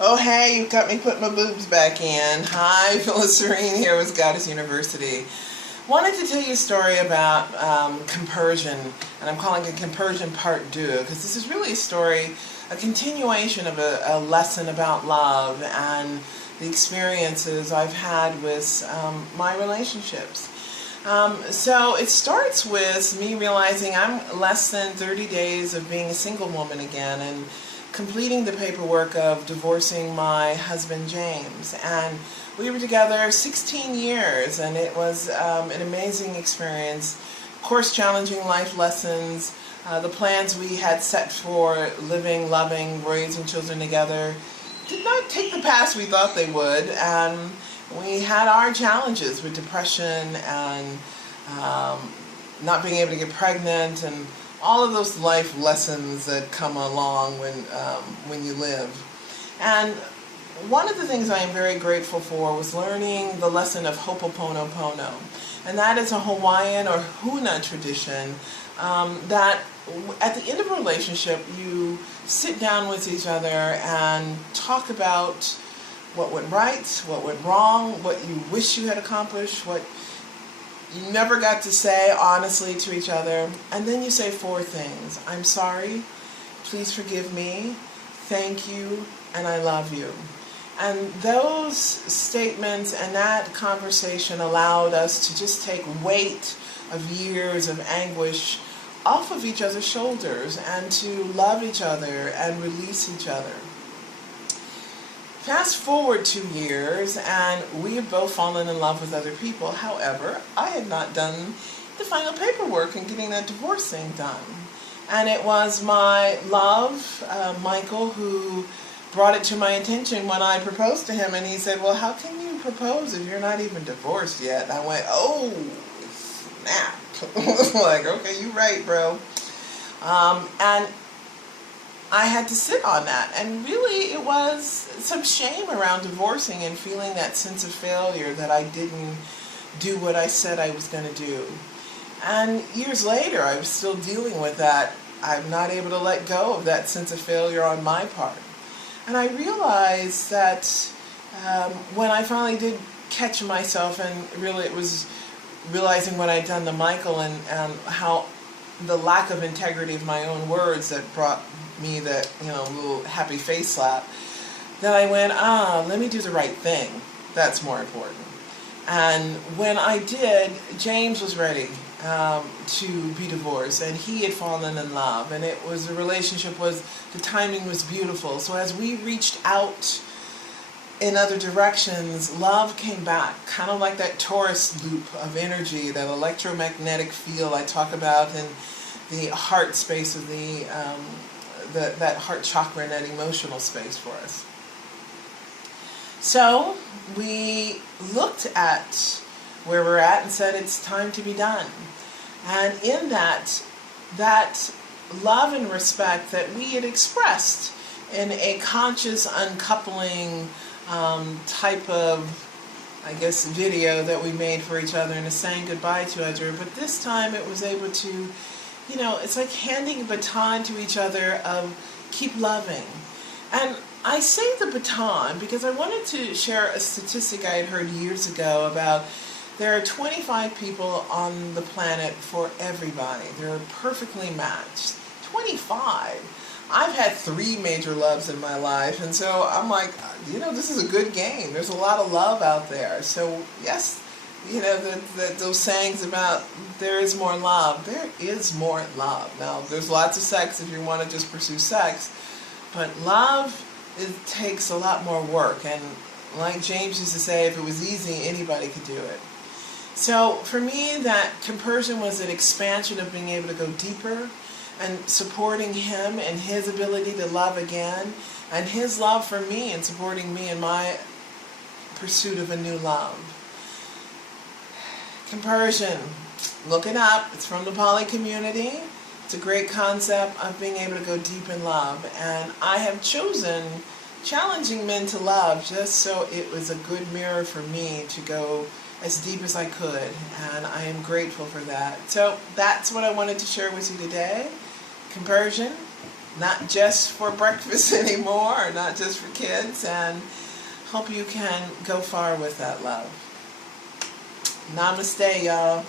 Oh hey, you got me put my boobs back in. Hi, Phyllis Serene here with Goddess University. Wanted to tell you a story about Compersion, and I'm calling it Compersion Part Deux, because this is really a story, a continuation of a lesson about love and the experiences I've had with my relationships. So it starts with me realizing I'm less than 30 days of being a single woman again, and completing the paperwork of divorcing my husband James. And we were together 16 years, and it was an amazing experience. Of course, challenging life lessons, the plans we had set for living, loving, raising children together did not take the path we thought they would, and we had our challenges with depression and not being able to get pregnant, and all of those life lessons that come along when you live. And one of the things I am very grateful for was learning the lesson of Pono, and that is a Hawaiian or Huna tradition that at the end of a relationship you sit down with each other and talk about what went right, what went wrong, what you wish you had accomplished, what you never got to say honestly to each other, and then you say 4 things. I'm sorry, please forgive me, thank you, and I love you. And those statements and that conversation allowed us to just take weight of years of anguish off of each other's shoulders and to love each other and release each other. Fast forward 2 years, and we have both fallen in love with other people. However, I had not done the final paperwork and getting that divorce thing done. And it was my love, Michael, who brought it to my attention when I proposed to him. And he said, well, how can you propose if you're not even divorced yet? And I went, oh, snap. Like, okay, you're right, bro. And I had to sit on that, and really it was some shame around divorcing and feeling that sense of failure that I didn't do what I said I was going to do. And years later I was still dealing with that. I'm not able to let go of that sense of failure on my part. And I realized that when I finally did catch myself, and really it was realizing what I'd done to Michael and how the lack of integrity of my own words that brought me that, little happy face slap, that I went, let me do the right thing. That's more important. And when I did, James was ready to be divorced, and he had fallen in love, and it was, the relationship was, the timing was beautiful. So as we reached out in other directions, love came back, kind of like that torus loop of energy, that electromagnetic field I talk about in the heart space of that heart chakra and that emotional space for us. So we looked at where we're at and said it's time to be done. And in that love and respect that we had expressed in a conscious uncoupling type of, I guess, video that we made for each other and a saying goodbye to each other, but this time it was able to, it's like handing a baton to each other of keep loving. And I say the baton because I wanted to share a statistic I had heard years ago about there are 25 people on the planet for everybody. They're perfectly matched. 25. I've had 3 major loves in my life, and so I'm like, this is a good game. There's a lot of love out there. So yes, those sayings about there is more love. There is more love. Now, there's lots of sex if you want to just pursue sex, but love, it takes a lot more work. And like James used to say, if it was easy, anybody could do it. So for me, that Compersion was an expansion of being able to go deeper and supporting him and his ability to love again, and his love for me and supporting me in my pursuit of a new love. Compersion, look it up. It's from the poly community. It's a great concept of being able to go deep in love, and I have chosen challenging men to love just so it was a good mirror for me to go as deep as I could, and I am grateful for that. So that's what I wanted to share with you today. Compersion, not just for breakfast anymore, not just for kids, and hope you can go far with that love. Namaste, y'all.